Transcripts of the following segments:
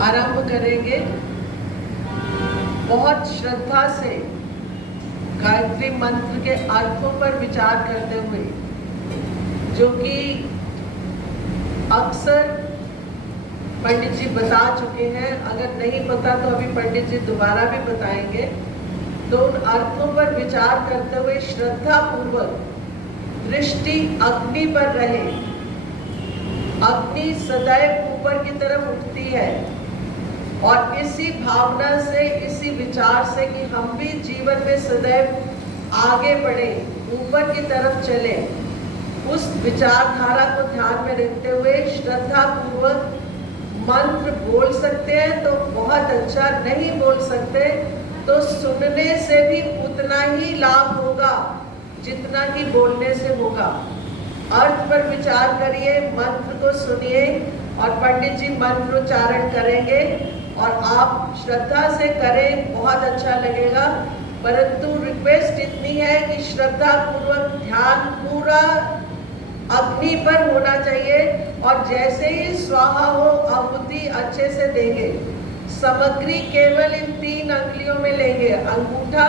आरंभ करेंगे। बहुत श्रद्धा से गायत्री मंत्र के अर्थों पर विचार करते हुए, जो कि अक्सर पंडित जी बता चुके हैं, अगर नहीं पता तो अभी पंडित जी दोबारा भी बताएंगे। तो उन अर्थों पर विचार करते हुए श्रद्धा पूर्वक दृष्टि अग्नि पर रहे। अग्नि सदैव ऊपर की तरफ उठती है और इसी भावना से, इसी विचार से कि हम भी जीवन में सदैव आगे बढ़े, ऊपर की तरफ चले, उस विचारधारा को ध्यान में रखते हुए श्रद्धा पूर्वक मंत्र बोल सकते हैं तो बहुत अच्छा, नहीं बोल सकते तो सुनने से भी उतना ही लाभ होगा जितना कि बोलने से होगा। अर्थ पर विचार करिए, मंत्र को सुनिए और पंडित जी मंत्रोच्चारण करेंगे और आप श्रद्धा से करें, बहुत अच्छा लगेगा। परंतु रिक्वेस्ट इतनी है कि श्रद्धा पूर्वक ध्यान पूरा अग्नि पर होना चाहिए और जैसे ही स्वाहा हो आहुति अच्छे से देंगे। सामग्री केवल इन 3 अंगुलियों में लेंगे, अंगूठा,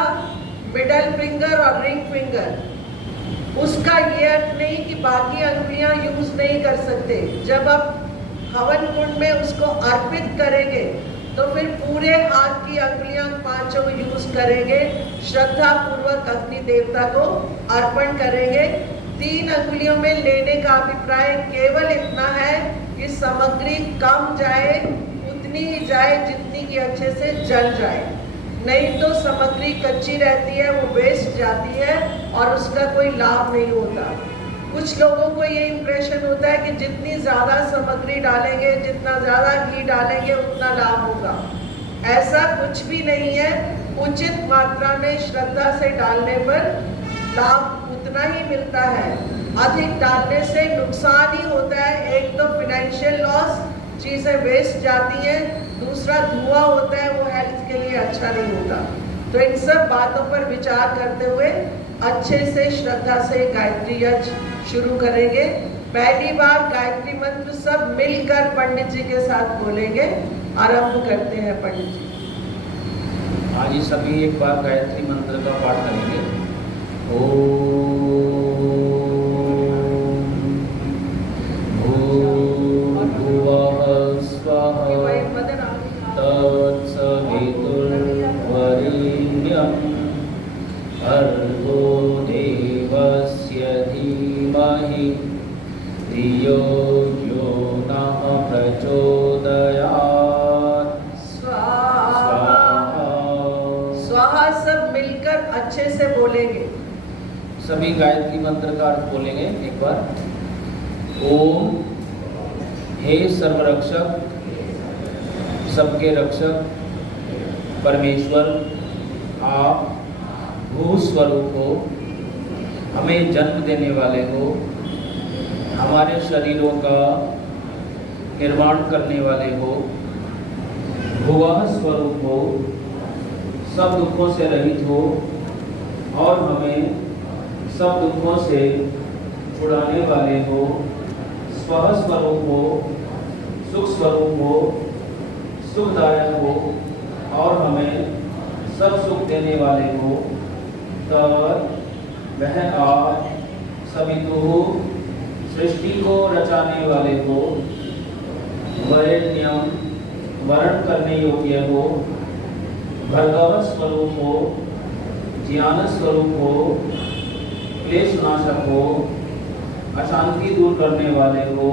मिडल फिंगर और रिंग फिंगर। उसका ये अर्थ नहीं कि बाकी अंगुलियां यूज नहीं कर सकते। जब आप हवन कुंड में उसको अर्पित करेंगे तो फिर पूरे हाथ की अंगुलियां 5 यूज करेंगे, श्रद्धा पूर्वक अग्नि देवता को अर्पण करेंगे। 3 अंगुलियों में लेने का अभिप्राय केवल इतना है कि सामग्री कम जाए, उतनी ही जाए जितनी कि अच्छे से जल जाए। नहीं तो सामग्री कच्ची रहती है, वो वेस्ट जाती है और उसका कोई लाभ नहीं होता। कुछ लोगों को ये इंप्रेशन होता है कि जितनी ज़्यादा सामग्री डालेंगे, जितना ज़्यादा घी डालेंगे उतना लाभ होगा। ऐसा कुछ भी नहीं है। उचित मात्रा में श्रद्धा से डालने पर लाभ उतना ही मिलता है। अधिक डालने से नुकसान ही होता है। एक तो फाइनेंशियल लॉस, चीज़ें वेस्ट जाती हैं, दूसरा धुआं होता है, वो हेल्थ के लिए अच्छा नहीं होता। तो इन सब बातों पर विचार करते हुए अच्छे से श्रद्धा से गायत्री यज्ञ शुरू करेंगे। पहली बार गायत्री मंत्र सब मिलकर पंडित जी के साथ बोलेंगे। आरंभ करते हैं पंडित जी। आज ही सभी एक बार गायत्री मंत्र का पाठ करेंगे। ओम भूर्भुवः स्वः तत्सवितुर्वरेण्यं भर्गो देवस्य धीमहि धियो यो नः प्रचोदयात्। स्वाहा सब मिलकर अच्छे से बोलेंगे। सभी गायत्री मंत्र का अर्थ बोलेंगे एक बार। ओम, हे सर्वरक्षक, सबके रक्षक परमेश्वर, आप भूस्वरूप हो, हमें जन्म देने वाले हो, हमारे शरीरों का निर्माण करने वाले हो, भुवः स्वरूप हो, सब दुखों से रहित हो और हमें सब दुखों से छुड़ाने वाले हो, स्वः स्वरूप हो, सुख स्वरूप हो, सुखदायक हो और हमें सब सुख देने वाले हो। तब वह आप सवितुः सृष्टि को रचाने वाले हो, वरेण्यम वरण करने योग्य हो, भर्गव स्वरूप हो, ज्ञान स्वरूप हो, क्लेश नाशक हो, अशांति दूर करने वाले हो,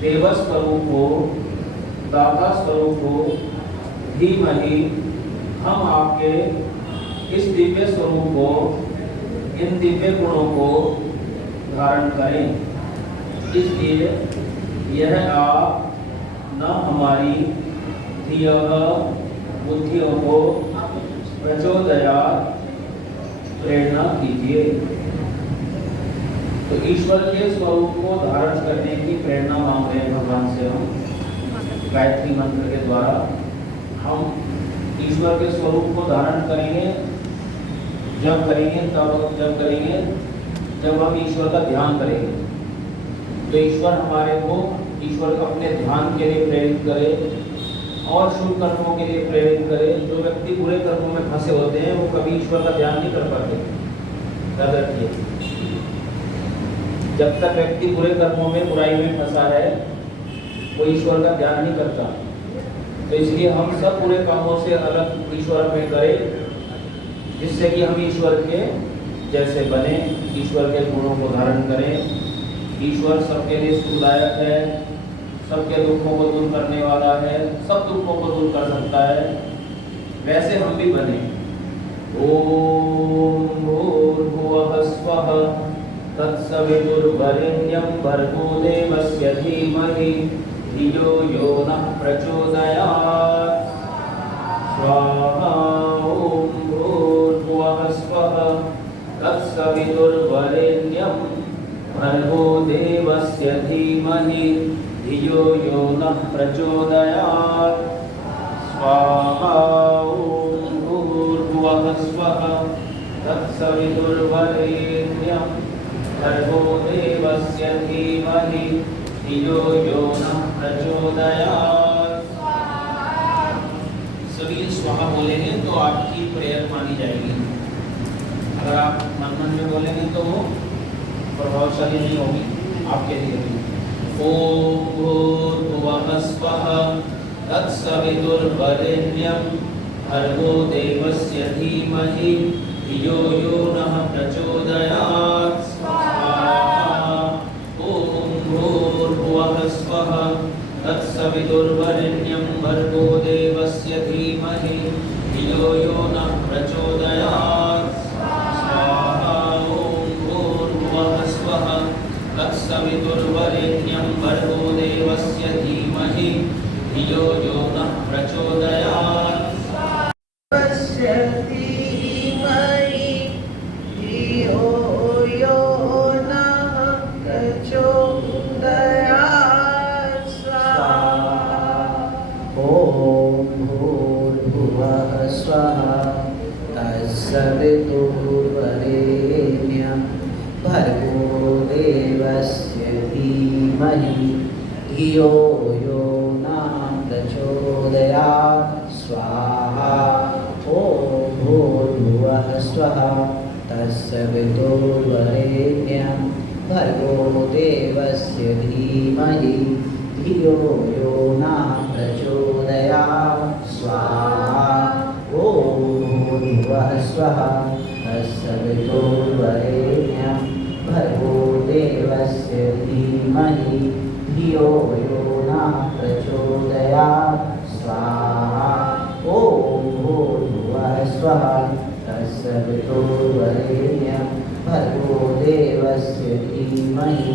देव स्वरूप हो, दाता स्वरूप हो, धीमहि हम आपके इस दिव्य स्वरूप को, इन दिव्य गुणों को धारण करें। इसलिए यह आप न हमारी धियः बुद्धियों को प्रचोदयात् प्रेरणा कीजिए। तो ईश्वर के स्वरूप को धारण करने की प्रेरणा मांग रहे हैं भगवान से। हम गायत्री मंत्र के द्वारा हम ईश्वर के स्वरूप को धारण करेंगे। जब हम ईश्वर का ध्यान करेंगे तो ईश्वर हमारे को ईश्वर अपने ध्यान के लिए प्रेरित करे और शुभ कर्मों के लिए प्रेरित करे। जो व्यक्ति बुरे कर्मों में फंसे होते हैं वो कभी ईश्वर का ध्यान नहीं कर पाते। याद रखिए, जब तक व्यक्ति बुरे कर्मों में, बुराई में फंसा है, वो ईश्वर का ध्यान नहीं करता। तो इसलिए हम सब बुरे कामों से अलग ईश्वर में करें, जिससे कि हम ईश्वर के जैसे बने, ईश्वर के गुणों को धारण करें। ईश्वर सबके लिए सुखदायक है, सबके दुखों को दूर करने वाला है, सब दुखों को दूर कर सकता है, वैसे हम भी बने। ओम भूर्भुवः स्वः तत्सवितुर्वरेण्यं भर्गो देवस्य धीमहि धियो यो नः प्रचोदयात्। स्वाहा। ओम भूर्भुवः स्वः तत्सवितुर्वरेण्यं भर्गो देवस्य धीमहि धियो यो नः प्रचोदयात्। स्वाहा। ओम भूर्भुवः स्वः तत्सवितुर्वरेण्यं भर्गो देवस्य धीमहि धियो यो नः प्रचोदयात्। सभी स्वाहा बोलेंगे तो आपकी प्रेयर मानी जाएगी। अगर आप मन में बोलेंगे तो वो प्रभावशाली नहीं होगी आपके लिए भी। ओम भूर्भुवः स्वः तत्सवितुर्वरेण्यं भर्गो देवस्य धीमहि धियो यो नः प्रचोदयात्। स्वाहा। ओम भूर्भुवः स्वः तत्सवितुर्वरेण्यं भर्गो देवस्य धीमहि धियो यो नः प्रचोदयात्। स्वाहा। ओम भूर्भुवः स्वः तत्सवितुर्वरेण्यं भर्गो देवस्य धीमहि धियो यो नः प्रचोदयात्। तस्य धीमहि धियो यो नः प्रचोदयात्। स्वाहा। ओम भूर्भुवः स्वः तत्सवितुर्वरेण्यं भर्गो देवस्य धीमहि धियो यो नः प्रचोदयात्। स्वाहा। ओम भूर्भुवः स्वः तत्सवितुर्वरेण्यं भर्गो देवस्य धीमहि धियो यो नः प्रचोदयात्। स्वाहा। ओम भूर्भुवः स्वः तत्सवितुर्वरेण्यं भर्गो देवस्य धीमहि धियो यो नः प्रचोदयात्। स्वाहा। ओम भूर्भुवः स्वः तत्सवितुर्वरेण्यं भर्गो देवस्य धीमहि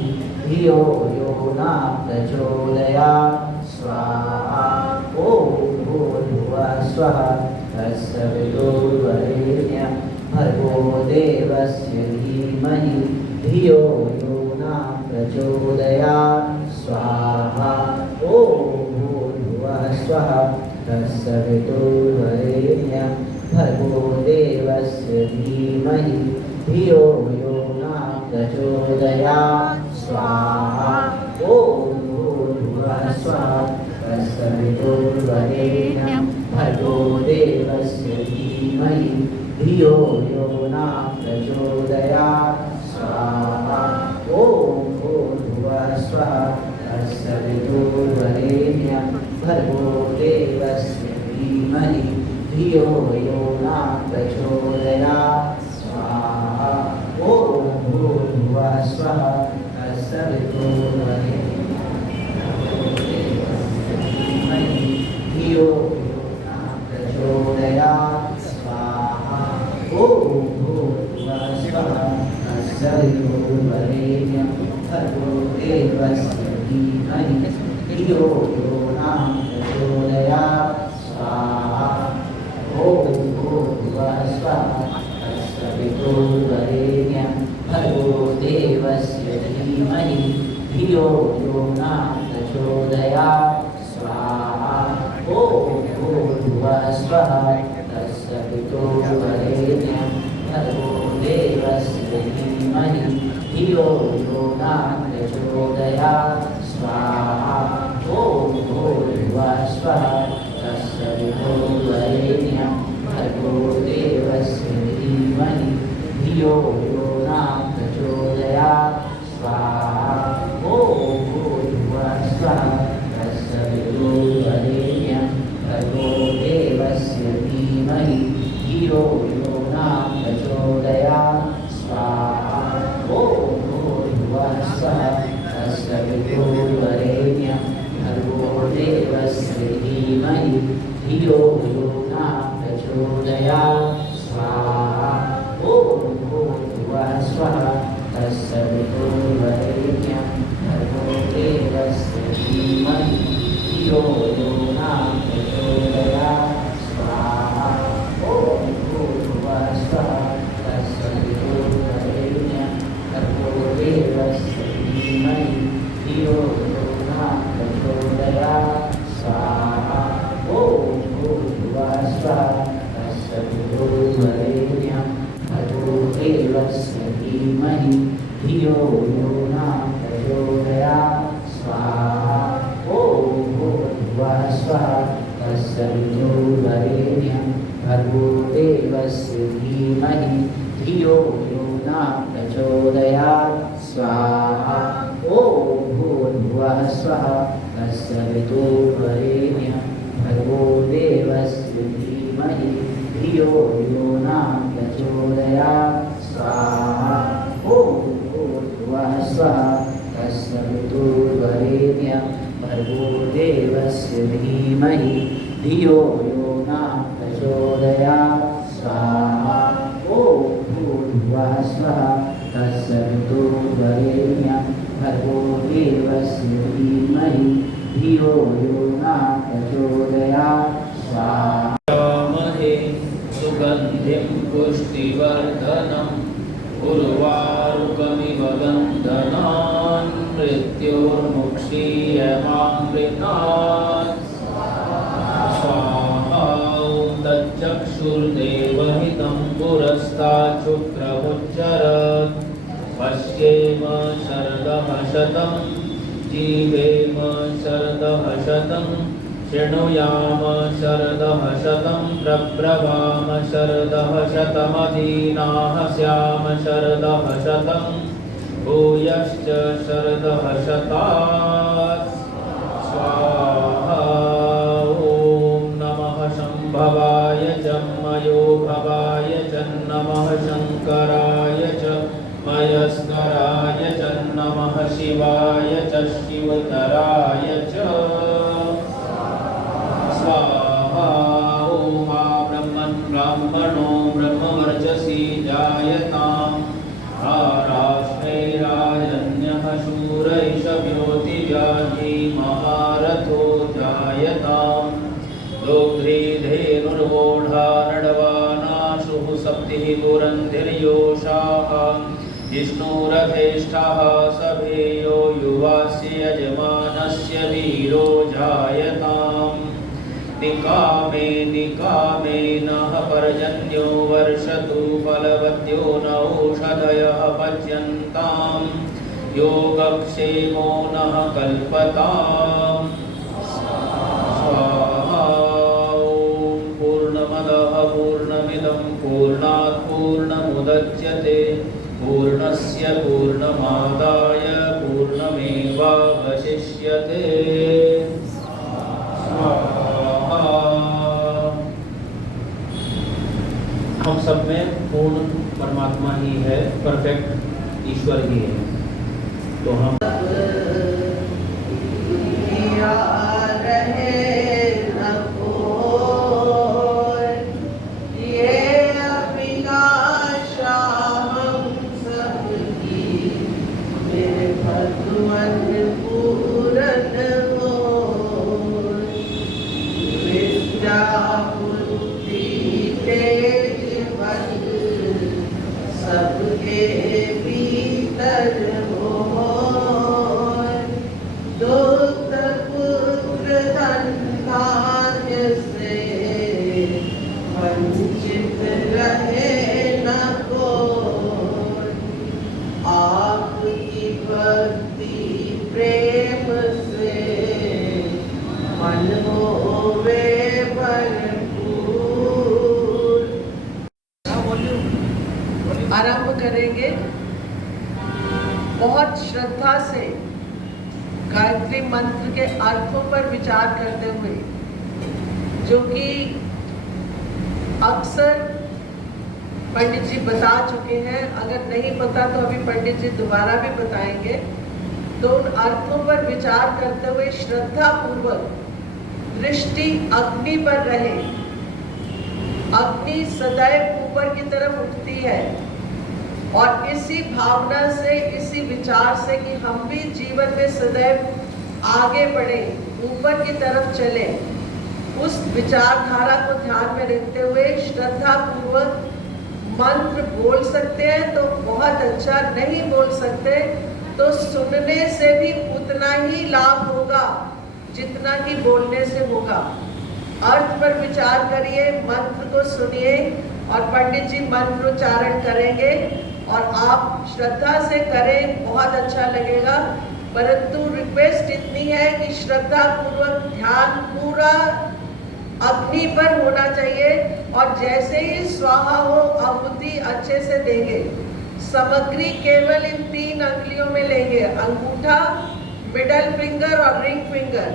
धियो यो नः प्रचोदयात्। स्वाहा। ओम भूर्भुवः स्वः तत्सवितुर्वरेण्यं भर्गो देवस्य धीमहि धियो यो नः प्रचोदयात्। स्वाहा। ओम भूर्भुवः स्वः तत्सवितुर्वरेण्यं भर्गो देवस्य धीमहि धियो यो नः प्रचोदयात्। स्वाहा। ओम भूर्भुवः स्वः तत्सवितुर्वरेण्यं भर्गो देवस्य धीमहि धियो यो नः प्रचोदयात्। स्वाहा। ओम भूर्भुवः स्वः तत्सवितुर्वरेण्यं भर्गो देवस्य धीमहि धियो यो नः प्रचोदयात्। स्वाहा। ओम भूर्भुवः स्वः तत्सवितुर्वरेण्यं धियो यो नः प्रचोदयात्। स्वाहा। ओम भूर्भुवः स्वः तत्सवितुर्वरेण्यं भर्गो देवस्य धीमहि धियो यो नः प्रचोदयात्। स्वाहा। ओम भूर्भुवः स्वः तत्सवितुर्वरेण्यं भर्गो देवस्य धीमहि धियो यो नः प्रचोदयात्। स्वाहा। ओम भूर्भुवः स्वः तत्सवितुर्वरेण्यं भर्गो देवस्य धीमहि धियो यो नः प्रचोदयात्। स्वाहा। धियो यो न प्रचोदयात् स्वाहा ॐ भूर्भुवः स्वः तत्सवितुर्वरेण्यं भर्गो देवस्य धीमहि धियो यो न प्रचोदयात् स्वाहा ॐ भूर्भुवः स्वः तत्सवितुर्वरेण्यं भर्गो देवस्य धीमहि धियो यो न प्रचोदयात् स्वाहा ॐ भूर्भुवः स्वः तत्सवितुर्वरेण्यं भर्गो देवस्य धीमहि धियो यो न प्रचोदयात् स्वाहा ॐ भूर्भुवः स्वः तत्सवितुर्वरेण्यं भर्गो देवस्य धीमहि धियो यो न प्रचोदयात् स्वाहा ॐ भूर्भुवः स्वः तत्सवितुर्वरेण्यं भर्गो देवस्य धीमहि धियो यो न प्रचोदयात् स्वाहा ॐ भूर्भुवः स्वः तत्सवितुर्वरेण्यं भर्गो देवस्य धीमहि धियो यो न प्रचोदयात् स्वाहा ॐ भूर्भुवः स्वः तत्सवितुर्वरेण्यं भर्गो देवस्य धीमहि धियो यो न प्रचोदयात् स्वाहा महे सुगन्धिं पुष्टिवर्धनम् उर्वारुकमिव बन्धनान् मृत्योर्मुक्षीयमामृतात् स्वाहा ॐ तच्चक्षुर्देवहितं पुरस्तात् शुक्रमुच्चरत् पश्येम शरदः शतं जीवेम शरदः शतं शृणुयाम शरदः शतं प्रब्रवाम शरदः शतमदीनाः स्याम शरदः शतं भूयश्च शरदः शतात् स्वाहा ॐ नमः शम्भवाय च मयो भवाय च नमः शङ्कराय च मयस्कराय च नमः शिवाय च शिवतराय च स्वाहा ॐ ब्रह्मणो ब्रह्मवर्चसि जायताम् आराष्ट्रैराजन्यः शूरैषव्योतिव्याधी महारथो जायताम् दोग्ध्रीधेनुर्वोढा नडवानाशुः सप्तिः दुरन्धिर्योषाः जिष्णुरथेष्ठः सभेयो युवास्य यजमानस्य वीरो जायताम् निकामे निकामे नः पर्जन्यो वर्षतु फलवत्यो नौषधयः पच्यन्ताम् योगक्षेमो नः कल्पताम् स्वाहा ॐ पूर्णमदः पूर्णमिदं पूर्णात् पूर्णमुदच्यते पूर्णस्य पूर्णमादाय पूर्णमेवावशिष्यते हम सब में पूर्ण परमात्मा ही है, परफेक्ट ईश्वर ही है। तो हम सबके भीतर हो दुष्ट पुत्र धन्य से वंचित रहे न कोई आपकी भक्ति प्रेम से मन होवे भरपूर। आरंभ करेंगे बहुत श्रद्धा से गायत्री मंत्र के अर्थों पर विचार करते हुए, जो कि अक्सर पंडित जी बता चुके हैं। अगर नहीं पता तो अभी पंडित जी दोबारा भी बताएंगे। तो उन अर्थों पर विचार करते हुए श्रद्धा पूर्वक दृष्टि अग्नि पर रहे। अग्नि सदैव ऊपर की तरफ उठती है और इसी भावना से, इसी विचार से कि हम भी जीवन में सदैव आगे बढ़े, ऊपर की तरफ चले, उस विचारधारा को ध्यान में रखते हुए श्रद्धा पूर्वक मंत्र बोल सकते हैं तो बहुत अच्छा, नहीं बोल सकते तो सुनने से भी उतना ही लाभ होगा जितना कि बोलने से होगा। अर्थ पर विचार करिए, मंत्र को सुनिए और पंडित जी मंत्रोच्चारण करेंगे और आप श्रद्धा से करें, बहुत अच्छा लगेगा। परंतु रिक्वेस्ट इतनी है कि श्रद्धा पूर्वक ध्यान पूरा अग्नि पर होना चाहिए और जैसे ही स्वाहा हो आहुति अच्छे से देंगे। सामग्री केवल इन 3 अंगुलियों में लेंगे, अंगूठा, मिडल फिंगर और रिंग फिंगर।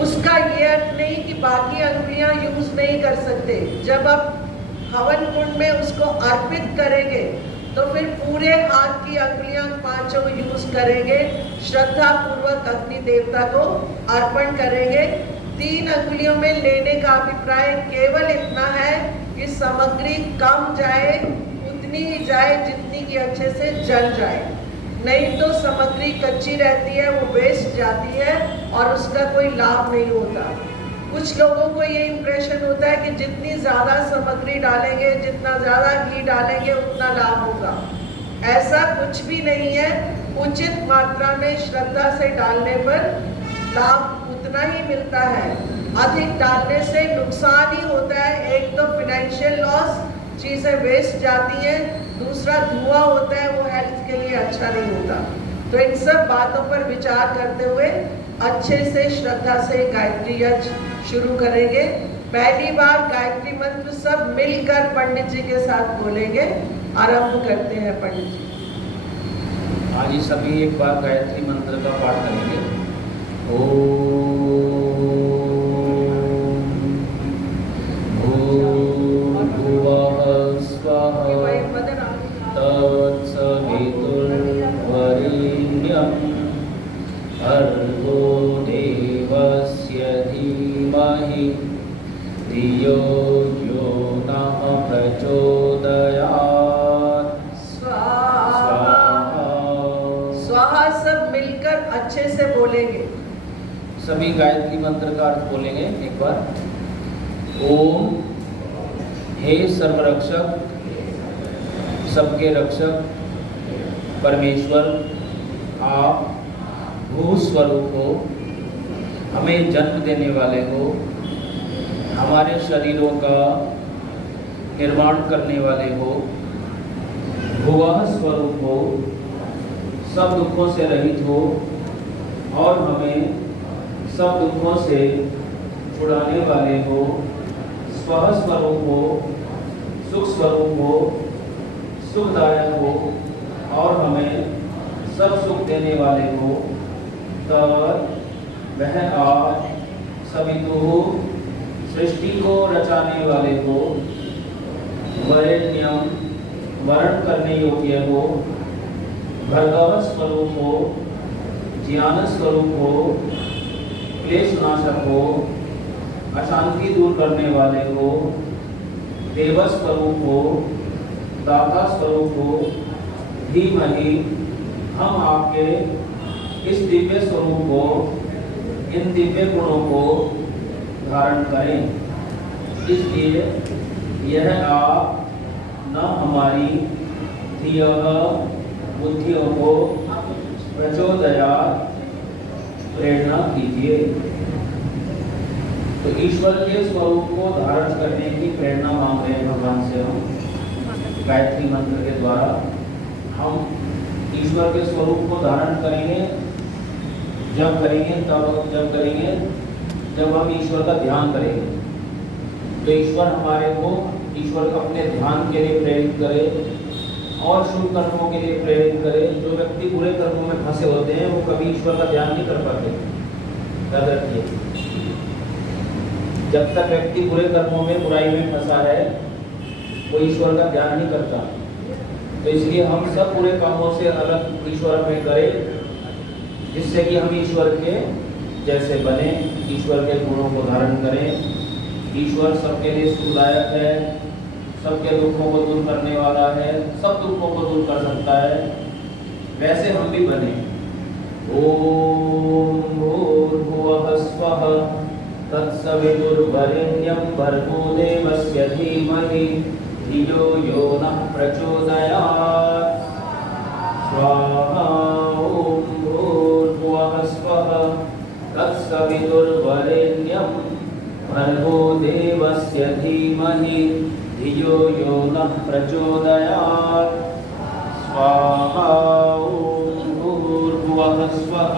उसका ये अर्थ नहीं कि बाकी अंगुलियां यूज नहीं कर सकते। जब आप हवन कुंड में उसको अर्पित करेंगे तो फिर पूरे हाथ की अंगुलियां 5 यूज करेंगे, श्रद्धा पूर्वक अग्नि देवता को अर्पण करेंगे। 3 अंगुलियों में लेने का अभिप्राय केवल इतना है कि सामग्री कम जाए, उतनी ही जाए जितनी की अच्छे से जल जाए, नहीं तो सामग्री कच्ची रहती है, वो वेस्ट जाती है और उसका कोई लाभ नहीं होता। कुछ लोगों को ये इम्प्रेशन होता है कि जितनी ज़्यादा सामग्री डालेंगे, जितना ज़्यादा घी डालेंगे उतना लाभ होगा। ऐसा कुछ भी नहीं है। उचित मात्रा में श्रद्धा से डालने पर लाभ उतना ही मिलता है। अधिक डालने से नुकसान ही होता है। एक तो फाइनेंशियल लॉस, चीज़ें वेस्ट जाती हैं, दूसरा धुआं होता है, वो हेल्थ के लिए अच्छा नहीं होता। तो इन सब बातों पर विचार करते हुए अच्छे से श्रद्धा से गायत्री यज्ञ शुरू करेंगे। पहली बार गायत्री मंत्र सब मिलकर पंडित जी के साथ बोलेंगे। आरंभ करते हैं पंडित जी। आज ही सभी एक बार गायत्री मंत्र का पाठ करेंगे। ओम भूर्भुवः स्वः तत्सवितुर्वरेण्यं भर्गो देवस्य धीमहि धियो यो नः प्रचोदयात्। स्वाहा। स्वाहा सब मिलकर अच्छे से बोलेंगे। सभी गायत्री मंत्र का अर्थ बोलेंगे एक बार। ओम, हे सर्वरक्षक, सबके रक्षक परमेश्वर, आप भूस्वरूप हो, हमें जन्म देने वाले हो, हमारे शरीरों का निर्माण करने वाले हो, भुवः स्वरूप हो, सब दुखों से रहित हो और हमें सब दुखों से छुड़ाने वाले हो, स्वः स्वरूप हो, सुख स्वरूप हो, सुखदायक हो और हमें सब सुख देने वाले हो। तब वह आप सवितुः सृष्टि को रचाने वाले हो, वरेण्यम वरण करने योग्य हो, भर्गव स्वरूप हो, ज्ञान स्वरूप हो, क्लेश नाशक हो, अशांति दूर करने वाले हो, देव स्वरूप हो, दाता स्वरूप हो, धीमहि हम आपके इस दिव्य स्वरूप को, इन दिव्य गुणों को धारण करें। इसलिए यह आप न हमारी धियः बुद्धियों को प्रचोदयात् प्रेरणा कीजिए। तो ईश्वर के स्वरूप को धारण करने की प्रेरणा मांग रहे हैं भगवान से। हम गायत्री मंत्र के द्वारा हम ईश्वर के स्वरूप को धारण करेंगे। जब करेंगे जब हम ईश्वर का ध्यान करेंगे तो ईश्वर हमारे को, ईश्वर को अपने ध्यान के लिए प्रेरित करे और शुभ कर्मों के लिए प्रेरित करे। जो व्यक्ति बुरे कर्मों में फंसे होते हैं वो कभी ईश्वर का ध्यान नहीं कर पाते। याद रखिए, जब तक व्यक्ति बुरे कर्मों में, बुराई में फंसा है वो ईश्वर का ध्यान नहीं करता। तो इसलिए हम सब बुरे कामों से अलग ईश्वर में करें, जिससे कि हम ईश्वर के जैसे बने, ईश्वर के गुणों को धारण करें। ईश्वर सबके लिए सुखदायक है, सबके दुखों को दूर करने वाला है, सब दुखों को दूर कर सकता है, वैसे हम भी बने। ओम भूर्भुवः स्वः तत्सवितुर्वरेण्यं भर्गो देवस्य धीमहि धियो यो नः प्रचोदयात्। स्वाहा। ओम भूर्भुवः स्वः तत्सवितुर्वरेण्यं भर्गो देवस्य धीमहि धियो यो नः प्रचोदयात्। स्वाहा। ओम भूर्भुवः स्वः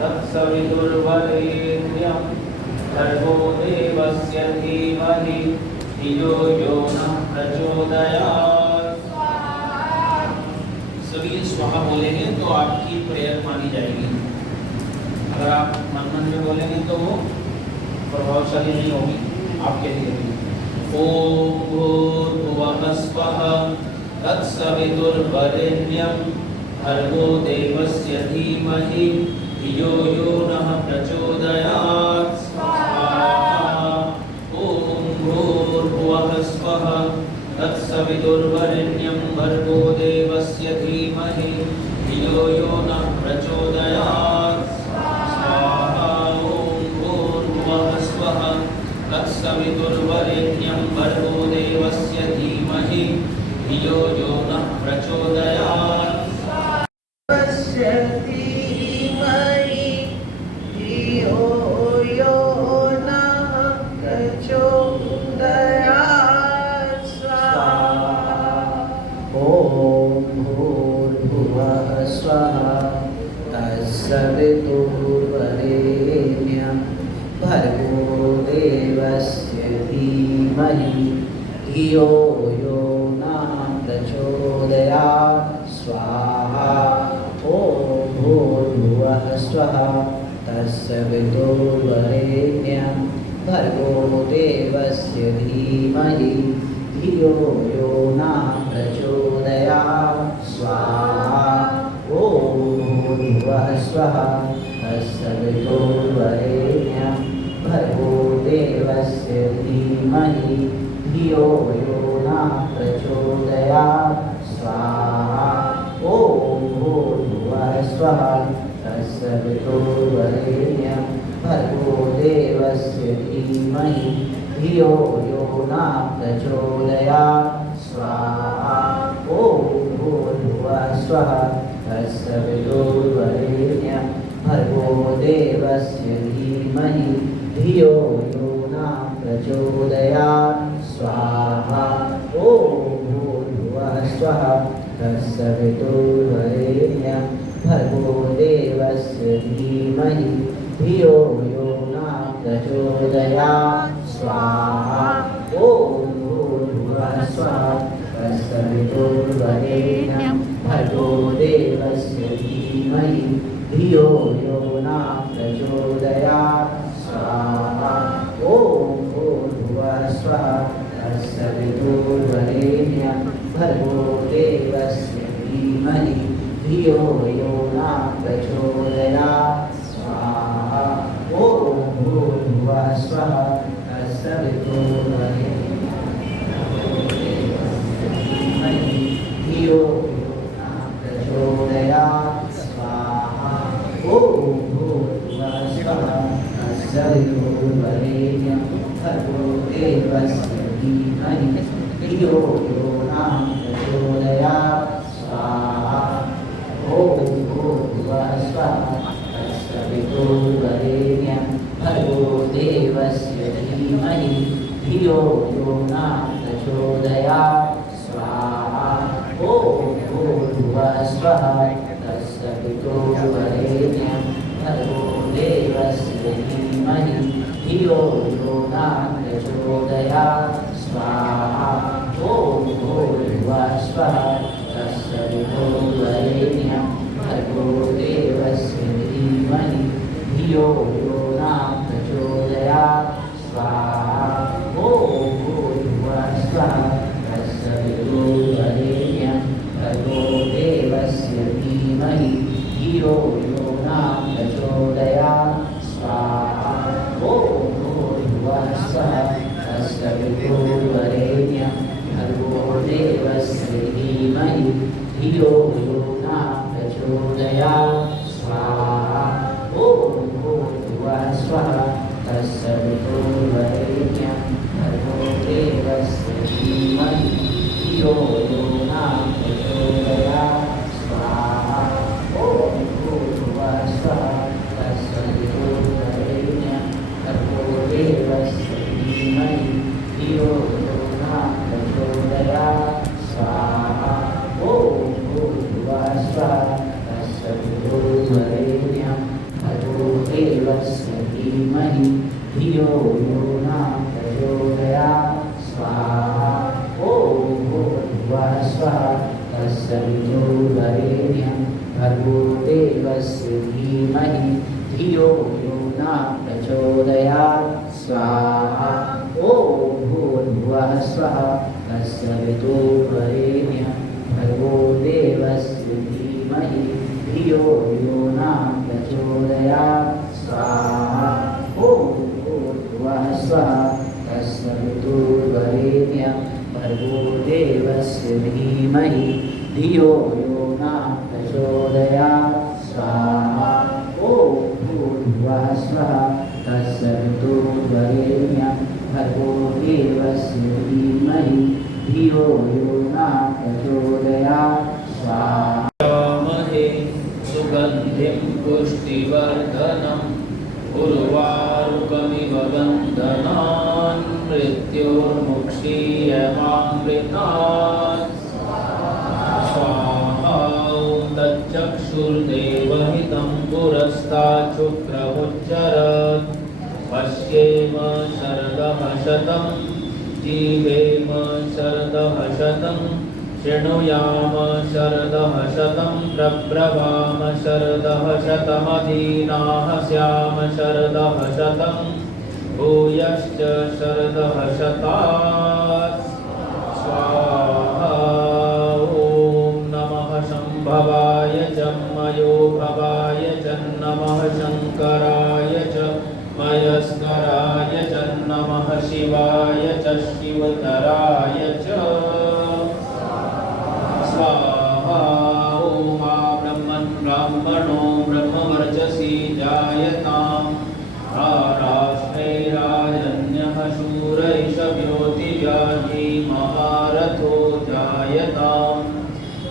तत्सवितुर्वरेण्यं भर्गो देवस्य धीमहि धियो यो नः प्रचोदयात्। सभी स्वाहा बोलेंगे तो आपकी प्रेयर मानी जाएगी। अगर आप मन में बोलेंगे तो वो प्रभावशाली नहीं होगी आपके लिए भी। ओम भूर्भुवः स्वः तत्सवितुर्वरेण्यं भर्गो देवस्य धीमहि धियो यो नः प्रचोदयात्। स्वाहा। ओम भूर्भुवः स्वः तत्सवितुर्वरेण्यं भर्गो देवस्य धीमहि धियो यो नः प्रचोदयात्। स्वाहा। ओम भूर्भुवः स्वः तत्सवितुर्वरेण्यं भर्गो देवस्य धीमहि धियो यो नः प्रचोदयात्। तस्य धीमहि धियो यो नः प्रचोदयात्। स्वाहा। ओम भूर्भुवः स्वः तत्सवितुर्वरेण्यं भर्गो देवस्य धीमहि धियो यो नः प्रचोदयात्। स्वाहा। ओम भूर्भुवः स्वः तत्सवितुर्वरेण्यं भर्गो देवस्य धीमहि धियो यो नः प्रचोदयात्। स्वाहा। ओम भूर्भुवः स्वः तत्सवितुर्वरेण्यं भर्गो देवस्य धीमहि धियो यो नः प्रचोदयात्। स्वाहा। ओम भूर्भुवः स्वः तत्सवितुर्वरेण्यं भर्गो देवस्य धीमहि धियो यो नः प्रचोदयात्। स्वाहा। ओम भूर्भुवः स्वः तत्सवितुर्वरेण्यं भर्गो देवस्य धीमहि धियो यो नः प्रचोदयात्। स्वाहा। ओम भूर्भुवः स्वः तत्सवितुर्वरेण्यं भर्गो देवस्य धीमहि धियो यो नः प्रचोदयात्। स्वाहा। ओम भूर्भुवः स्वः तत्सवितुर्वरेण्यं भर्गो देवस्य धीमहि धियो यो नः प्रचोदयात्। स्वाहा। ओम भूर्भुवः स्वः तत्सवितुर्वरेण्यं भर्गो देवस्य धीमहि धियो यो नः प्रचोदयात्। स्वाहा। ओम भूर्भुवः स्वः तत्सवितुर्वरेण्यं भर्गो देवस्य धीमहि धियो यो नः प्रचोदयात्। स्वाहा। ओम भूर्भुवः स्वः तत्सवितुर्वरेण्यं भर्गो देवस्य धीमहि धियो यो नः प्रचोदयात्। स्वाहा। ओम भूर्भुवः स्वः तत्सवितुर्वरेण्यं भर्गो देवस्य धीमहि धियो यो नः प्रचोदयात्। स्वाहा। ओम भूर्भुवः स्वः तत्सवितुर्वरेण्यं भर्गो देवस्य धीमहि धियो यो नः प्रचोदयात्। स्वाहा। ओम भूर्भुवः स्वः तत्सवितुर्वरेण्यं भर्गो देवस्य धीमहि धियो यो नः प्रचोदयात्। स्वाहा। ओम भूर्भुवः स्वः तत्सवितुर्वरेण्यं भर्गो देवस्य धीमहि धियो यो नः प्रचोदयात्। तत्सवितुर्वरेण्यं भर्गो देवस्य धीमहि धियो यो न प्रचोदयात् स्वाहा ॐ भूर्भुवः स्वः तत्सवितुर्वरेण्यं भर्गो देवस्य धीमहि धियो यो न प्रचोदयात् स्वाहा ॐ भूर्भुवः स्वः तत्सवितुर्वरेण्यं भर्गो देवस्य धीमहि धियो यो न प्रचोदयात् स्वाहा ॐ भूर्भुवः स्वः तत्सवितुर्वरेण्यं भर्गो देवस्य धीमहि धियो यो न प्रचोदयात् स्वाहा ॐ भूर्भुवः स्वः तत्सवितुर्वरेण्यं भर्गो देवस्य धीमहि धियो यो न प्रचोदयात् स्वाहा ॐ भूर्भुवः स्वः तत्सवितुर्वरेण्यं भर्गो देवस्य धीमहि धियो यो न प्रचोदयात् स्वाहा ॐ भूर्भुवः स्वः तत्सवितुर्वरेण्यं भर्गो देवस्य धीमहि धियो यो न प्रचोदयात् स्वाहा महे सुगन्धिं पुष्टिवर्धनम् उर्वारुकमिव बन्धनान् मृत्योर्मुक्षीयमामृतात् स्वाहा तच्चक्षुर्देवहितं पुरस्ताच्छुक्रमुच्चरत् पश्येम शरदः शतं जीवेम शरदः शतं शृणुयाम शरदः शतं प्रब्रवाम शरदः शतमधीनाः स्याम शरदः शतं भूयश्च शरदः शतात् स्वाहा ॐ नमः शम्भवाय च मयो भवाय च नमः शङ्कराय च मयस्कराय च नमः शिवाय च शिवतराय च स्वाहा ॐ ब्रह्मणो ब्रह्मवर्चसि जायताम् राष्ट्रैराजन्यः शूरैषव्योतिव्याधी महारथो जायताम्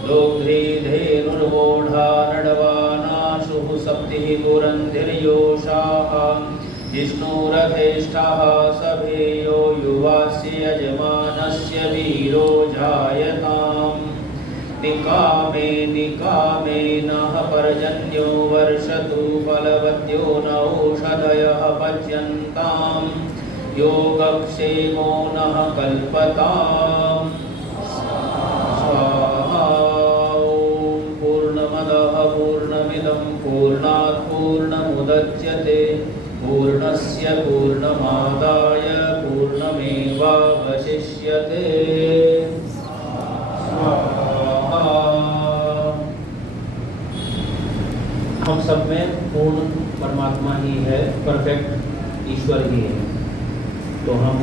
दोग्ध्रीधेनुर्वोढा नडवानाशुः सप्तिः दुरन्धिर्योषाः जिष्णुरथेष्ठः सभेयो युवास्य यजमानस्य वीरो जायताम् निकामे निकामे नः पर्जन्यो वर्षतु फलवत्यो न औषधयः पच्यन्ताम् योगक्षेमो नः कल्पताम् स्वाहा ॐ पूर्णमदः पूर्णमिदं पूर्णात् पूर्णमुदच्यते पूर्णस्य पूर्णमादाय पूर्णमेवावशिष्यते हम सब में पूर्ण परमात्मा ही है, परफेक्ट ईश्वर ही है। तो हम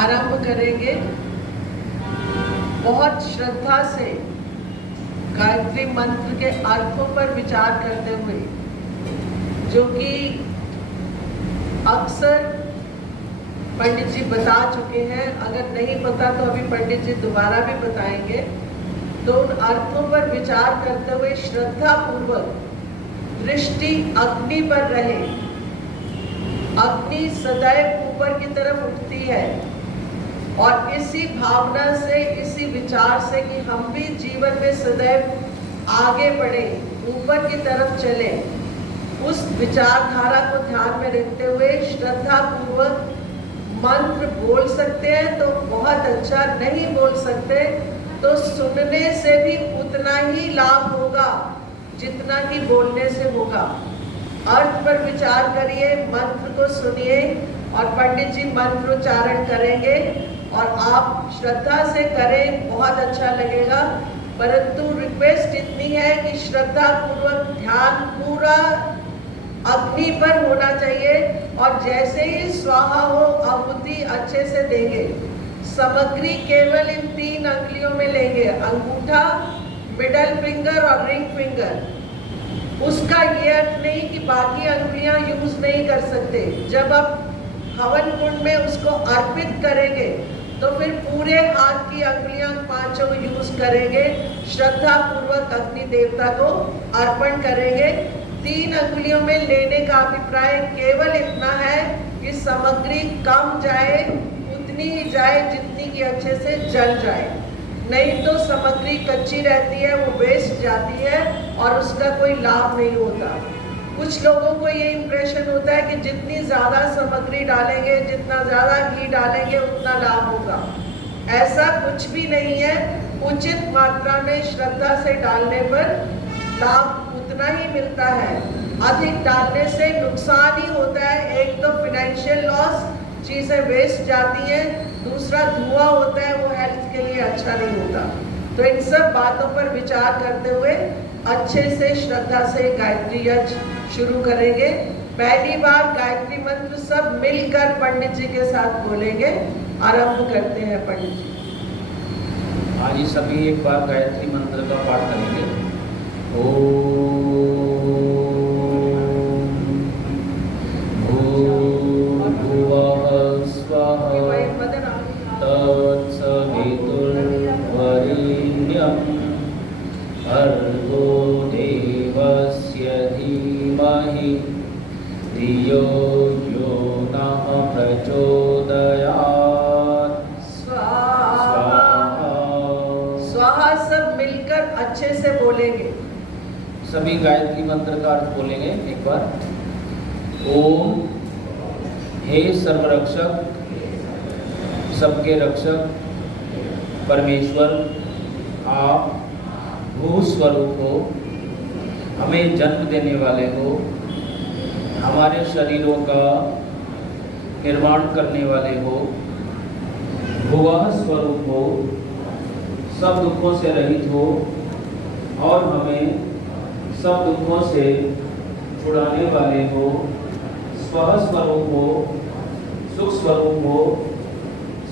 आरंभ करेंगे। बहुत श्रद्धा से गायत्री मंत्र के अर्थों पर विचार करते हुए, जो कि अक्सर पंडित जी बता चुके हैं, अगर नहीं पता तो अभी पंडित जी दोबारा भी बताएंगे। तो उन अर्थों पर विचार करते हुए श्रद्धा पूर्वक दृष्टि अग्नि पर रहे। अग्नि सदैव ऊपर की तरफ उठती है और इसी भावना से, इसी विचार से कि हम भी जीवन में सदैव आगे बढ़े, ऊपर की तरफ चले, उस विचारधारा को ध्यान में रखते हुए श्रद्धा पूर्वक मंत्र बोल सकते हैं तो बहुत अच्छा, नहीं बोल सकते तो सुनने से भी उतना ही लाभ होगा जितना कि बोलने से होगा। अर्थ पर विचार करिए, मंत्र को सुनिए और पंडित जी मंत्रोच्चारण करेंगे और आप श्रद्धा से करें, बहुत अच्छा लगेगा। परंतु रिक्वेस्ट इतनी है कि श्रद्धा पूर्वक ध्यान पूरा अग्नि पर होना चाहिए और जैसे ही स्वाहा हो आहुति अच्छे से देंगे। सामग्री केवल इन 3 अंगुलियों में लेंगे, अंगूठा, मिडल फिंगर और रिंग फिंगर। उसका ये अर्थ नहीं कि बाकी अंगुलियां यूज नहीं कर सकते। जब आप हवन कुंड में उसको अर्पित करेंगे तो फिर पूरे हाथ की अंगुलियां 5 यूज करेंगे, श्रद्धा पूर्वक अग्नि देवता को अर्पण करेंगे। 3 अंगुलियों में लेने का अभिप्राय केवल इतना है कि सामग्री कम जाए, उतनी ही जाए जितनी कि अच्छे से जल जाए, नहीं तो सामग्री कच्ची रहती है, वो वेस्ट जाती है और उसका कोई लाभ नहीं होता। कुछ लोगों को ये इंप्रेशन होता है कि जितनी ज़्यादा सामग्री डालेंगे, जितना ज़्यादा घी डालेंगे उतना लाभ होगा। ऐसा कुछ भी नहीं है। उचित मात्रा में श्रद्धा से डालने पर लाभ उतना ही मिलता है। अधिक डालने से नुकसान ही होता है। एक तो फाइनेंशियल लॉस, चीज़ें वेस्ट जाती हैं, दूसरा धुआं होता है, वो हेल्थ के लिए अच्छा नहीं होता। तो इन सब बातों पर विचार करते हुए अच्छे से श्रद्धा से गायत्री यज्ञ शुरू करेंगे। पहली बार गायत्री मंत्र सब मिलकर पंडित जी के साथ बोलेंगे। आरंभ करते हैं पंडित जी। आज ही सभी एक बार गायत्री मंत्र का पाठ करेंगे। ओम भूर्भुवः स्वः तत्सवितुर्वरेण्यं भर्गो देवस्य धीमहि धियो यो नः प्रचोदयात्। स्वाहा। स्वाहा सब मिलकर अच्छे से बोलेंगे। सभी गायत्री मंत्र का अर्थ बोलेंगे एक बार। ओम, हे सर्वरक्षक, सबके रक्षक परमेश्वर, आप भू स्वरूप हो, हमें जन्म देने वाले हो, हमारे शरीरों का निर्माण करने वाले हो, भुवः स्वरूप हो, सब दुखों से रहित हो और हमें सब दुखों से छुड़ाने वाले हो, स्वः स्वरूप हो, सुख स्वरूप हो,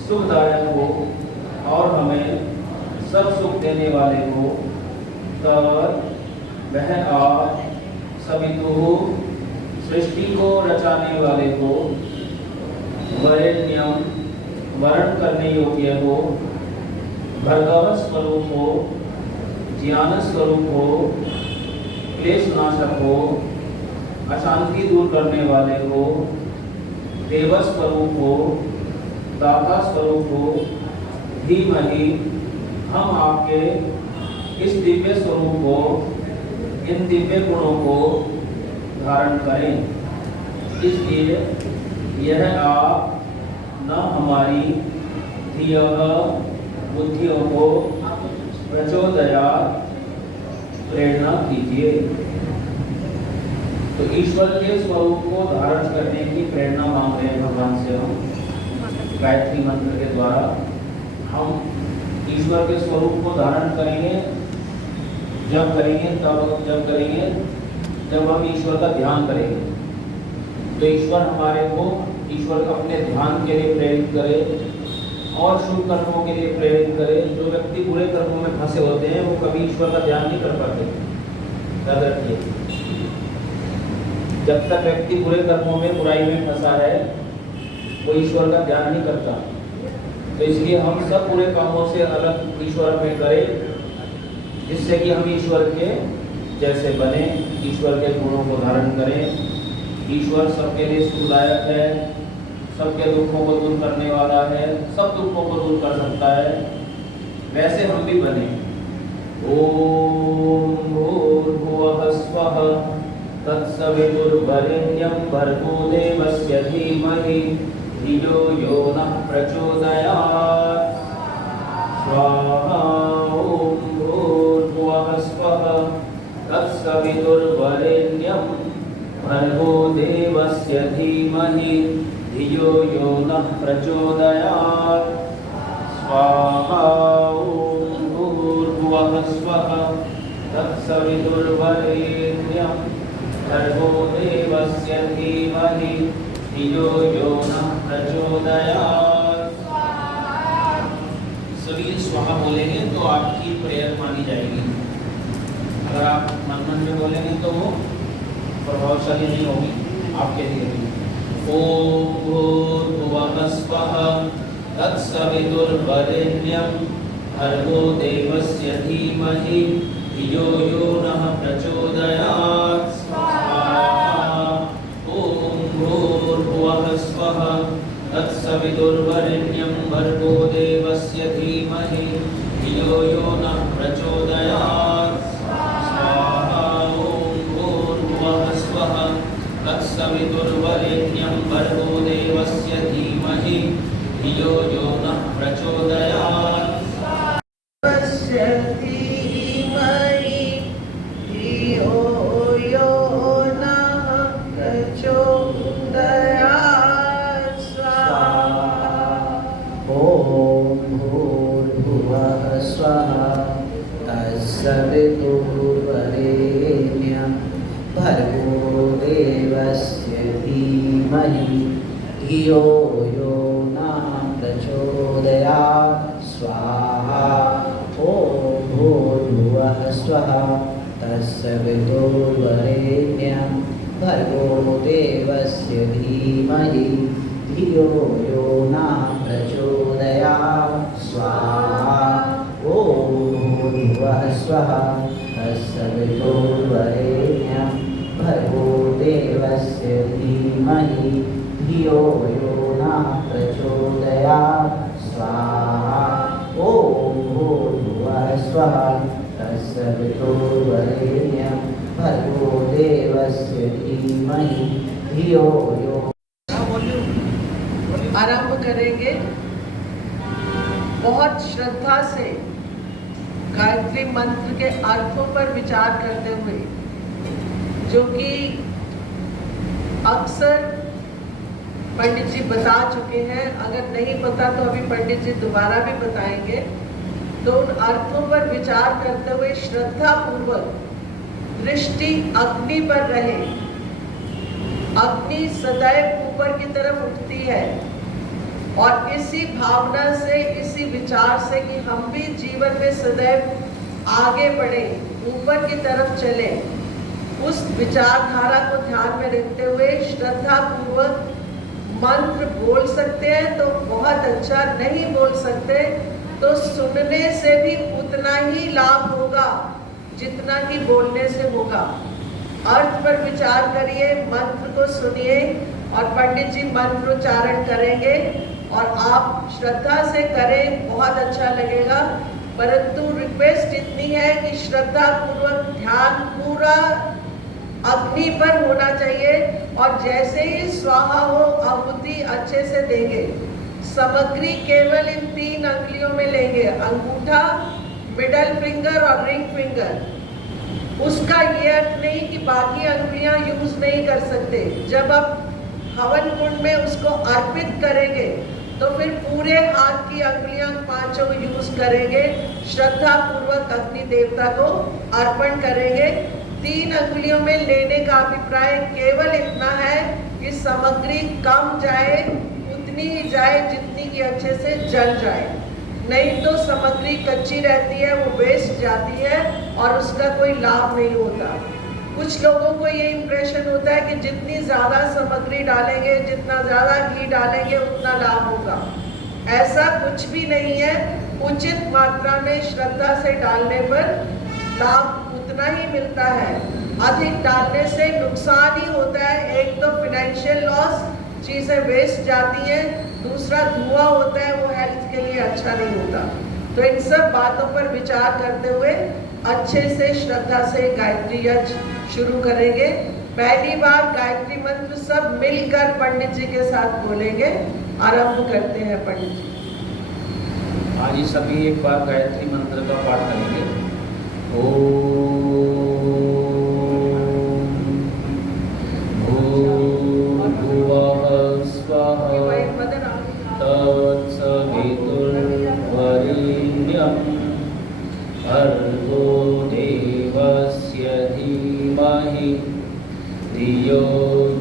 सुखदायक हो और हमें सब सुख देने वाले हो। तब वह आप सवितुः सृष्टि को रचाने वाले हो, वरेण्यम वरण करने योग्य हो, भर्गव स्वरूप हो, ज्ञान स्वरूप हो, क्लेश नाशक हो, अशांति दूर करने वाले हो, देव स्वरूप हो, दाता स्वरूप हो, धीमहि हम आपके इस दिव्य स्वरूप को, इन दिव्य गुणों को धारण करें। इसलिए यह आप न हमारी धियः बुद्धियों को प्रचोदयात् प्रेरणा कीजिए। तो ईश्वर के स्वरूप को धारण करने की प्रेरणा मांग रहे हैं भगवान से। हम गायत्री मंत्र के द्वारा हम ईश्वर के स्वरूप को धारण करेंगे। जब करेंगे जब हम ईश्वर का ध्यान करेंगे तो ईश्वर हमारे को ईश्वर का अपने ध्यान के लिए प्रेरित करे और शुभ कर्मों के लिए प्रेरित करे। जो व्यक्ति बुरे कर्मों में फंसे होते हैं वो कभी ईश्वर का ध्यान नहीं कर पाते। याद रखिए, जब तक व्यक्ति बुरे कर्मों में, बुराई में फंसा है वो ईश्वर का ध्यान नहीं करता। तो इसलिए हम सब बुरे कामों से अलग ईश्वर में करें, जिससे कि हम ईश्वर के जैसे बने, ईश्वर के गुणों को धारण करें। ईश्वर सबके लिए सुखदायक है, सबके दुखों को दूर करने वाला है, सब दुखों को दूर कर सकता है, वैसे हम भी बने। ओम भूर्भुवः स्वः तत्सवितुर्वरेण्यं भर्गो देवस्य धीमहि धियो यो नः प्रचोदयात्। स्वाहा। ओम भूर्भुवः स्वः तत्सवितुर्वरेण्यं भर्गो देवस्य धीमहि धियो यो नः प्रचोदयात्। स्वाहा। ओम भूर्भुवः स्वः तत्सवितुर्वरेण्यं भर्गो देवस्य धीमहि धियो यो नः प्रचोदयात्। सभी स्वाहा बोलेंगे तो आपकी प्रेयर मानी जाएगी। अगर आप मन मन में बोलेंगे तो वो प्रभावशाली नहीं होगी आपके लिए भी। ओम भूर्भुवः स्वः तत्सवितुर्वरेण्यं भर्गो देवस्य धीमहि धियो यो नः प्रचोदयात्। स्वाहा। ओम भूर्भुवः स्वः तत्सवितुर्वरेण्यं भर्गो देवस्य धीमहि धियो यो नः प्रचोदयात्। स्वाहा। ओम भूर्भुवः स्वः तत्सवितुर्वरेण्यं भर्गो देवस्य धीमहि धियो यो नः प्रचोदयात्। तस्य धीमहि धियो यो नः प्रचोदयात्। स्वाहा। ॐ भूर्भुवः स्वः तत्सवितुर्वरेण्यं भर्गो देवस्य धीमहि धियो यो नः प्रचोदयात्। स्वाहा। ॐ भूर्भुवः स्वः तत्सवितुर्वरेण्यं भर्गो देवस्य धीमहि धियो यो नः प्रचोदयात्। स्वाहा। ॐ भूर्भुवः स्वः तत्सवितुर्वरेण्यं भर्गो देवस्य धीमहि धियो यो नः प्रचोदयात्। स्वाहा। ॐ भूर्भुवः स्वः तत्सवितुर्वरेण्यं भर्गो देवस्य धीमहि धियो यो। आरंभ करेंगे। बहुत श्रद्धा से गायत्री मंत्र के अर्थों पर विचार करते हुए, जो कि अक्सर पंडित जी बता चुके हैं, अगर नहीं पता तो अभी पंडित जी दोबारा भी बताएंगे। तो उन अर्थों पर विचार करते हुए श्रद्धा पूर्वक दृष्टि अग्नि पर रहे। अग्नि सदैव ऊपर की तरफ उठती है और इसी भावना से, इसी विचार से कि हम भी जीवन में सदैव आगे बढ़े, ऊपर की तरफ चले, उस विचारधारा को ध्यान में रखते हुए श्रद्धा पूर्वक मंत्र बोल सकते हैं तो बहुत अच्छा, नहीं बोल सकते तो सुनने से भी उतना ही लाभ होगा जितना कि बोलने से होगा। अर्थ पर विचार करिए, मंत्र को सुनिए और पंडित जी मंत्रोच्चारण करेंगे और आप श्रद्धा से करें, बहुत अच्छा लगेगा। परंतु रिक्वेस्ट इतनी है कि श्रद्धा पूर्वक ध्यान पूरा अग्नि पर होना चाहिए और जैसे ही स्वाहा हो आहुति अच्छे से देंगे। सामग्री केवल इन 3 अंगुलियों में लेंगे, अंगूठा, मिडल फिंगर और रिंग फिंगर। उसका ये अर्थ नहीं कि बाकी अंगुलियां यूज नहीं कर सकते। जब आप हवन कुंड में उसको अर्पित करेंगे तो फिर पूरे हाथ की अंगुलियां 5 यूज करेंगे, श्रद्धा पूर्वक अग्नि देवता को अर्पण करेंगे। 3 अंगुलियों में लेने का अभिप्राय केवल इतना है कि सामग्री कम जाए, उतनी ही जाए जितनी की अच्छे से जल जाए। नहीं तो सामग्री कच्ची रहती है, वो वेस्ट जाती है और उसका कोई लाभ नहीं होता। कुछ लोगों को ये इम्प्रेशन होता है कि जितनी ज़्यादा सामग्री डालेंगे, जितना ज़्यादा घी डालेंगे उतना लाभ होगा। ऐसा कुछ भी नहीं है। उचित मात्रा में श्रद्धा से डालने पर लाभ उतना ही मिलता है। अधिक डालने से नुकसान ही होता है। एक तो फाइनेंशियल लॉस, चीज़ें वेस्ट जाती हैं, दूसरा धुआं होता है, वो हेल्थ के लिए अच्छा नहीं होता। तो इन सब बातों पर विचार करते हुए अच्छे से श्रद्धा से गायत्री यज्ञ शुरू करेंगे। पहली बार गायत्री मंत्र सब मिलकर पंडित जी के साथ बोलेंगे। आरंभ करते हैं पंडित जी। आज ही सभी एक बार गायत्री मंत्र का पाठ करेंगे। ओम भूर्भुवः स्वः तत्सवितुर्वरेण्यं भर्गो देवस्य धीमहि धियो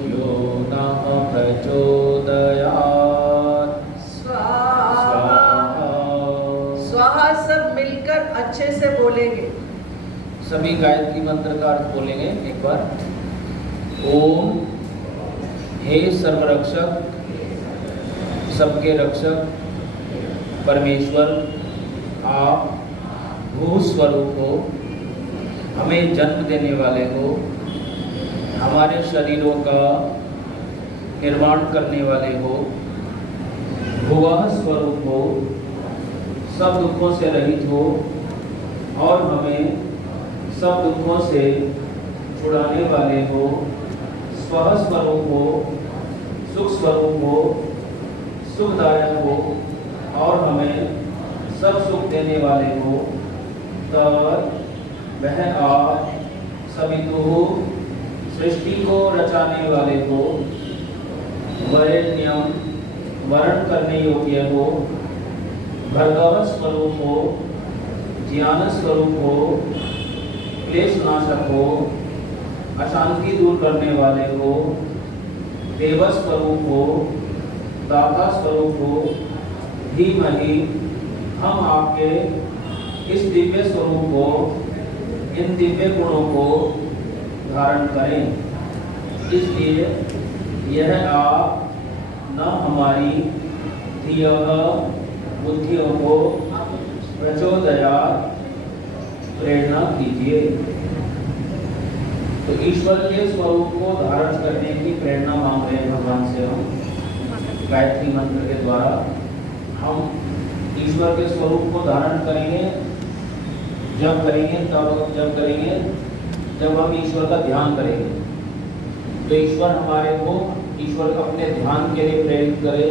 यो नः प्रचोदयात्। स्वाहा सब मिलकर अच्छे से बोलेंगे। सभी गायत्री मंत्र का अर्थ बोलेंगे एक बार। ओम, हे सर्वरक्षक, सबके रक्षक परमेश्वर, आप भू स्वरूप हो, हमें जन्म देने वाले हो, हमारे शरीरों का निर्माण करने वाले हो, भुवः स्वरूप हो, सब दुखों से रहित हो और हमें सब दुखों से छुड़ाने वाले हो, स्वः स्वरूप हो, सुख स्वरूप हो, सुखदायक हो और हमें सब सुख देने वाले हो। तब वह आप सवितुः सृष्टि को रचाने वाले हो, वरेण्यम वरण करने योग्य हो, भर्गव स्वरूप हो, ज्ञान स्वरूप हो, क्लेश नाशक हो, अशांति दूर करने वाले हो, देव स्वरूप हो, दाता स्वरूप हो। धीमहि हम आपके इस दिव्य स्वरूप को, इन दिव्य गुणों को धारण करें। इसलिए यह आप न हमारी धियः बुद्धियों को प्रचोदयात् प्रेरणा कीजिए। तो ईश्वर के स्वरूप को धारण करने की प्रेरणा मांग रहे हैं भगवान से। हम गायत्री मंत्र के द्वारा हम ईश्वर के स्वरूप को धारण करेंगे। जब करेंगे जब हम ईश्वर का ध्यान करेंगे तो ईश्वर हमारे को ईश्वर का अपने ध्यान के लिए प्रेरित करे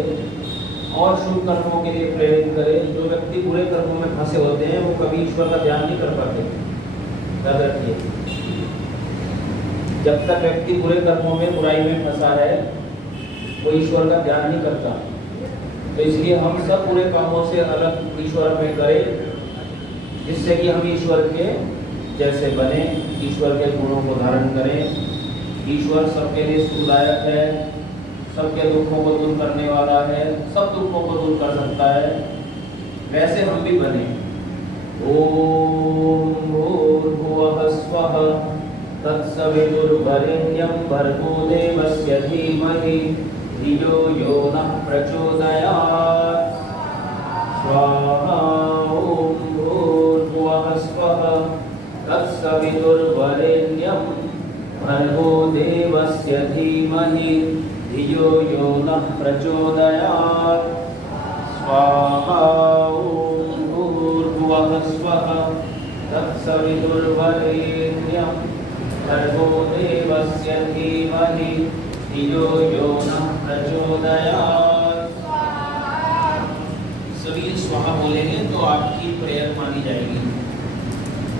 और शुभ कर्मों के लिए प्रेरित करे। जो व्यक्ति बुरे कर्मों में फंसे होते हैं वो कभी ईश्वर का ध्यान नहीं कर पाते। याद रखिए, जब तक व्यक्ति बुरे कर्मों में, बुराई में फंसा है वो ईश्वर का ध्यान नहीं करता। तो इसलिए हम सब बुरे कामों से अलग ईश्वर में करें, जिससे कि हम ईश्वर के जैसे बने, ईश्वर के गुणों को धारण करें। ईश्वर सबके लिए सुखदायक है, सबके दुखों को दूर करने वाला है, सब दुखों को दूर कर सकता है, वैसे हम भी बने। ओम भूर्भुवः स्वः तत्सवितुर्वरेण्यं भर्गो देवस्य धीमहि धियो यो नः प्रचोदयात्। स्वाहा। ओम भूर्भुवः स्वः तत्सवितुर्वरेण्यं भर्गो देवस्य धीमहि धियो यो नः प्रचोदयात्। स्वाहा। ओम भूर्भुवः स्वः तत्सवितुर्वरेण्यं भर्गो देवस्य धीमहि धियो यो नः प्रचोदयात्। सभी स्वाहा बोलेंगे तो आपकी प्रेयर मानी जाएगी।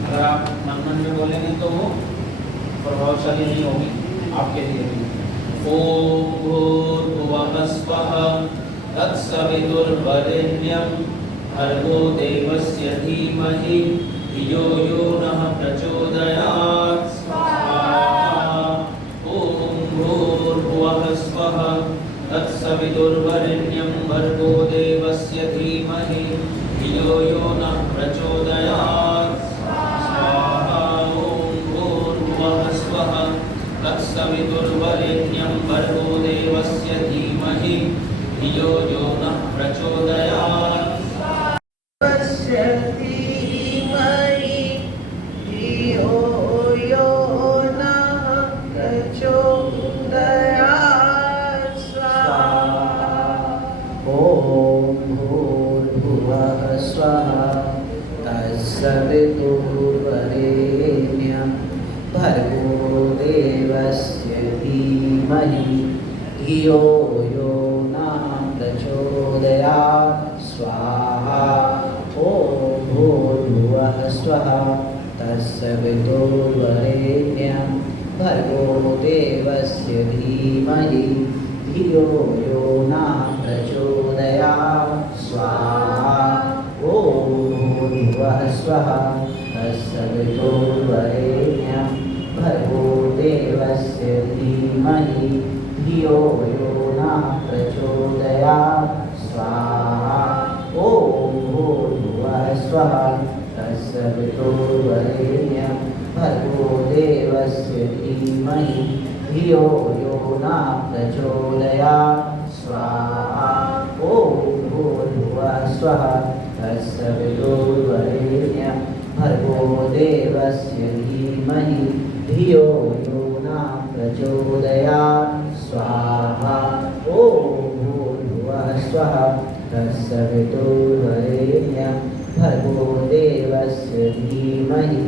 अगर आप मन में बोलेंगे तो वो प्रभावशाली नहीं होगी आपके लिए भी। ओम भूर्भुवः स्वः तत्सवितुर्वरेण्यं भर्गो देवस्य धीमहि धियो यो नः प्रचोदयात्। स्वाहा। ओम भूर्भुवः स्वः तत्सवितुर्वरेण्यं भर्गो देवस्य धीमहि धियो यो नः प्रचोदयात्। स्वाहा। ओम भूर्भुवः स्वः तत्सवितुर्वरेण्यं भर्गो देवस्य धीमहि धियो यो नः प्रचोदयात्। स्वाहा। तत्सवितुर्वरेण्यं भर्गो देवस्य धीमहि धियो यो न प्रचोदयात् स्वाहा ॐ भूर्भुवः स्वः तत्सवितुर्वरेण्यं भर्गो देवस्य धीमहि धियो यो न प्रचोदयात् स्वाहा ॐ भूर्भुवः स्वः तत्सवितुर्वरेण्यं भर्गो देवस्य धीमहि धियो यो न प्रचोदयात् स्वाहा ॐ भूर्भुवः स्वः तत्सवितुर्वरेण्यं भर्गो देवस्य धीमहि धियो यो न प्रचोदयात् स्वाहा ॐ भूर्भुवः स्वः तत्सवितुर्वरेण्यं भर्गो देवस्य धीमहि धियो यो न प्रचोदयात् स्वाहा ॐ भूर्भुवः स्वः तत्सवितुर्वरेण्यं भर्गो देवस्य धीमहि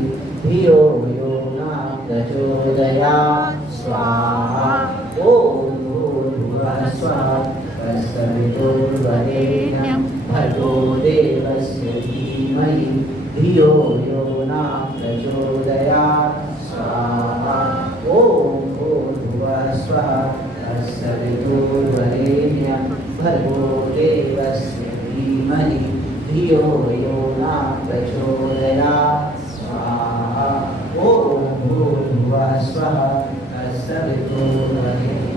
धियो यो न प्रचोदयात् स्वाहा ॐ भूर्भुवः स्वः तत्सवितुर्वरेण्यं भर्गो देवस्य धीमहि धियो यो न प्रचोदयात् स्वाहा ॐ भूर्भुवः स्वः तत्सवितुर्वरेण्यं भर्गो देवस्य धीमहि धियो यो न प्रचोदयात् स्वाहा ॐ भूर्भुवः स्वः तत्सवितुर्वरेण्यं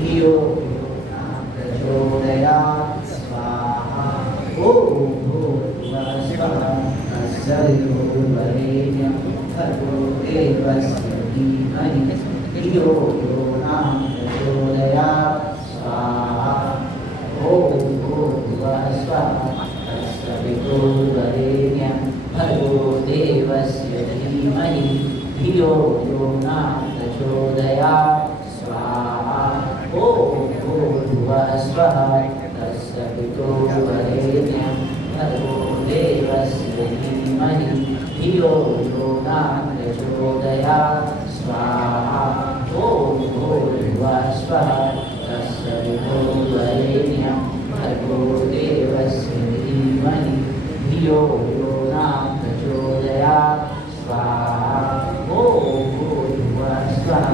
धियो यो न प्रचोदयात् स्वाहा ॐ भूर्भुवः स्वः तत्सवितुर्वरेण्यं भर्गो देवस्य धीमहि धियो यो न प्रचोदयात् स्वाहा ॐ भूर्भुवः स्वः तत्सवितुर्वरेण्यं भर्गो देवस्य धीमहि धियो यो न प्रचोदयात् स्वाहा ॐ भूर्भुवः स्वः तत्सवितुर्वरेण्यं भर्गो देवस्य धीमहि धियो यो न प्रचोदयात् स्वाहा ॐ भूर्भुवः स्वः तत्सवितुर्वरेण्यं भर्गो देवस्य धीमहि धियो यो न प्रचोदयात् स्वाहा ॐ भूर्भुवः स्वः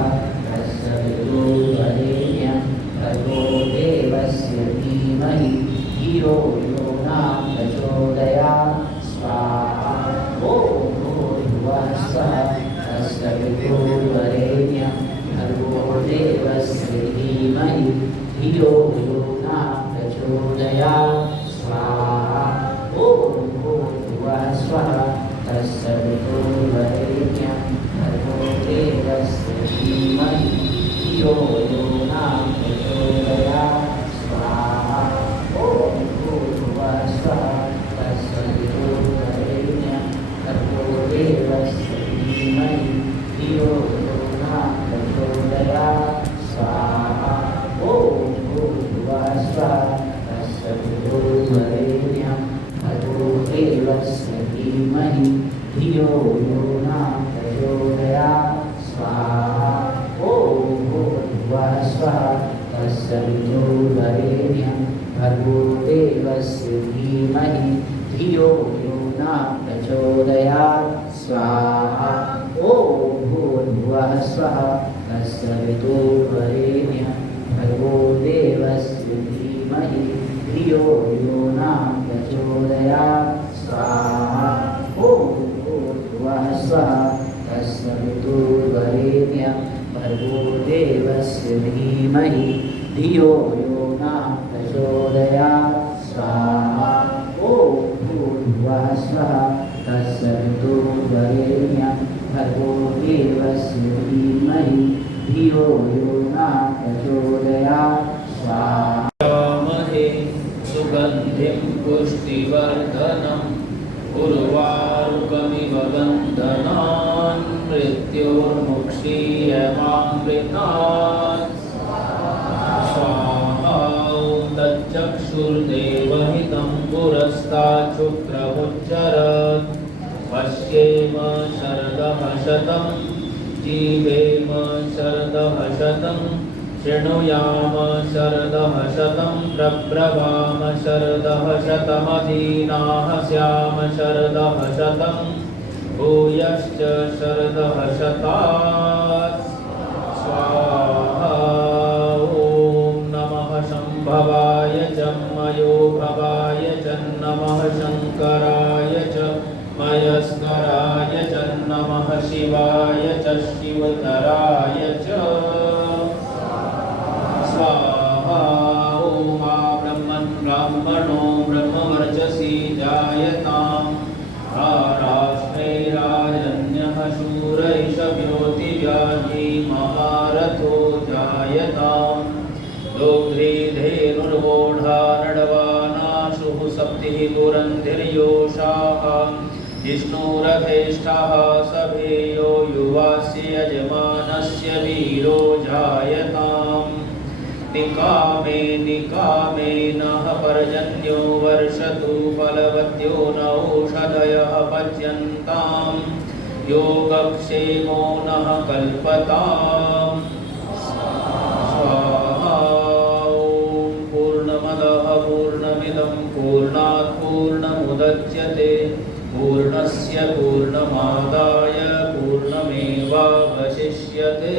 तत्सवितुर्वरेण्यं भर्गो देवस्य धीमहि धियो यो न प्रचोदयात् स्वाहा ॐ भूर्भुवः स्वः तत्सवितुर्वरेण्यं भर्गो देवस्य धीमहि धियो यो न प्रचोदयात् स्वाहा ॐ भूर्भुवः स्वः तत्सवितुर्वरेण्यं भर्गो देवस्य धीमहि धियो यो न प्रचोदयात् स्वाहा ॐ भूर्भुवः स्वः तत्सवितुर्वरेण्यं भर्गो देवस्य धीमहि धियो यो न प्रचोदयात् स्वाहा ॐ भूर्भुवः स्वः तत्सवितुर्वरेण्यं भर्गो देवस्य धीमहि धियो यो न प्रचोदयात् स्वाहा ॐ भूर्भुवः स्वः तत्सवितुर्वरेण्यं भर्गो देवस्य धीमहि धियो यो न प्रचोदयात् स्वाहा ॐ भूर्भुवः स्वः तत्सवितुर्वरेण्यं भर्गो देवस्य धीमहि धियो यो न प्रचोदयात् स्वाहा ॐ भूर्भुवः स्वः तत्सवितुर्वरेण्यं भर्गो देवस्य धीमहि धियो यो न प्रचोदयात् स्वाहा ॐ भूर्भुवः स्वः तत्सवितुर्वरेण्यं भर्गो देवस्य धीमहि धियो यो न प्रचोदयात् स्वाहा महे सुगन्धिं पुष्टिवर्धनम् उर्वारुकमिव बन्धनान् मृत्योर्मुक्षीयमामृतात् स्वाहा ॐ तच्चक्षुर्देव देवहितं पुरस्तात् शुक्रमुच्चरत् पश्येम शरदः शतं जीवेम शरदः शतं शृणुयाम शरदः शतं प्रब्रवाम शरदः शतमदीनाः स्याम शरदः शतं भूयश्च शरदः शतात् स्वाहा। ॐ नमः शम्भवाय च मयोभवाय च नमः शङ्कराय च मयस्कराय च नमः शिवाय च शिवतराय च स्वाहा। ॐ ब्रह्मन् ब्राह्मणो ब्रह्मवर्चसि जायताम् राष्ट्रैराजन्यः शूरैषभ्योतिव्याजी महारथो जायताम् दोग्ध्रीधेनुर्वोढा नडवानाशुः सप्तिः दुरन्धिर्योषाः जिष्णुरथेष्ठः सभेयो युवास्य यजमानस्य वीरो जायताम् निकामे निकामे नः पर्जन्यो वर्षतु फलवत्यो नौषधयः पच्यन्ताम् योगक्षेमो नः कल्पताम् स्वाहा। ॐ पूर्णमदः पूर्णमिदं पूर्णात् पूर्णमुदच्यते पूर्णस्य पूर्णमादाय पूर्णमेवावशिष्यते।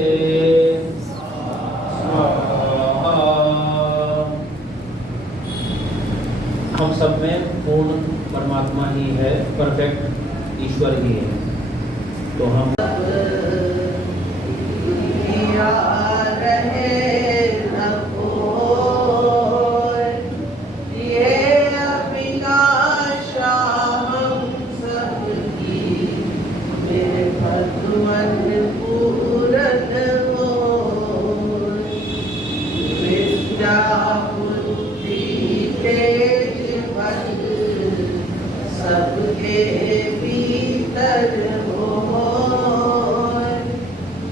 हम सब में पूर्ण परमात्मा ही है, परफेक्ट ईश्वर ही है। तो हम सबके भीतर हो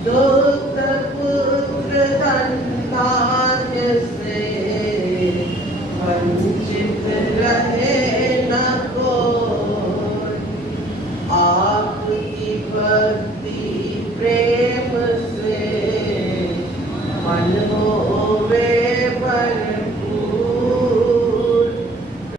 दुष्ट पुत्र धनभाग्य से वंचित रहे न कोई। आपकी भक्ति प्रेम से मन हो